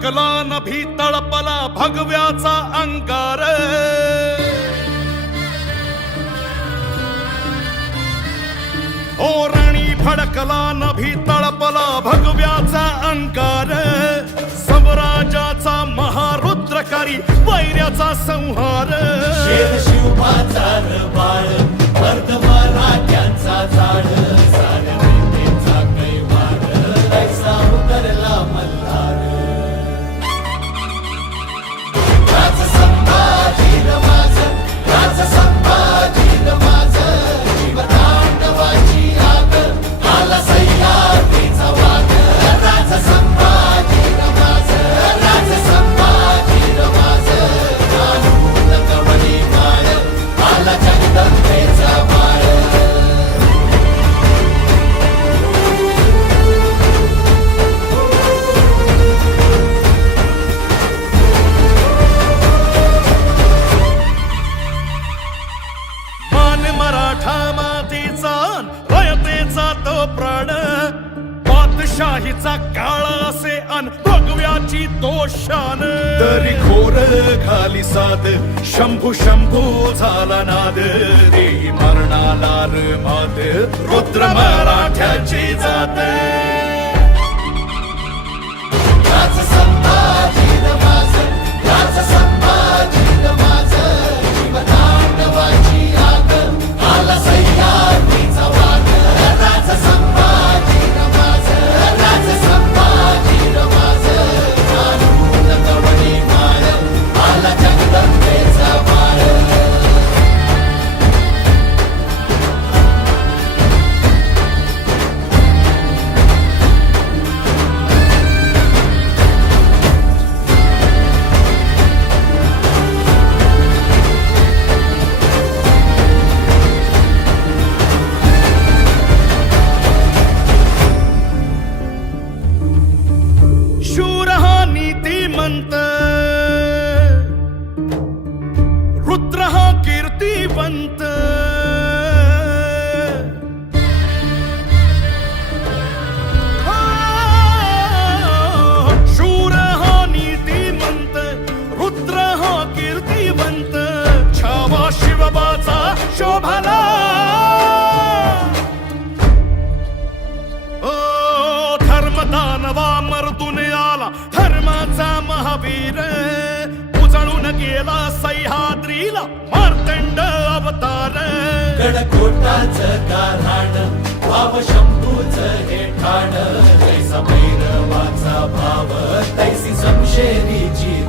भडकला नभी तळपला भगव्याचा अंगार ओरणी भडकला नभी तळपला भगव्याचा अंगार स्वराजाचा महारुद्रकारी वैर्याचा संहार शिवबाचा बाळ वर्ध मराठ्यांचा झाड साऱ्या कैवार ऐसा उतरला मल्हार राज संभाजी माझ राज संभाजी माझ जीवतांडवाची आग आला सह्याद्रीचा वाघ राज संभाजी माझ राज संभाजी माझ कानून कवडी माळ आला जगदंबेचा बाळ मान मराठा मातीचा रयतेचा तो प्राण बादशाहीचा काळ असे अन भगव्याची तो शान तरी खोर खाली साद शंभू शंभू झाला नाद देही मरणाला मात रुद्र मराठ्याची जात राज संभाजी माझ राज संभाजी माझ जीवतांडवाची आग आला सह्याद्रीचा वाघ राज संभाजी माझ राज संभाजी माझ कानून कवडी माळ आला जगदंबेचा बाळ शूर हा नीतिमंत रुद्र हा कीर्तिवंत शूर हा नीतिमंत रुद्र हा कीर्तिवंत छावा शिवबाचा शोभला ओ धर्मदानवा मर्दून आला धर्माचा महावीर उजळून गेला सह्याद्रीला मार्तंड अवतार गडकोटाचं गाऱ्हाण वाव शंभूच हे ठाण जैसा भैरवाचा भाव तैसी समशेरीची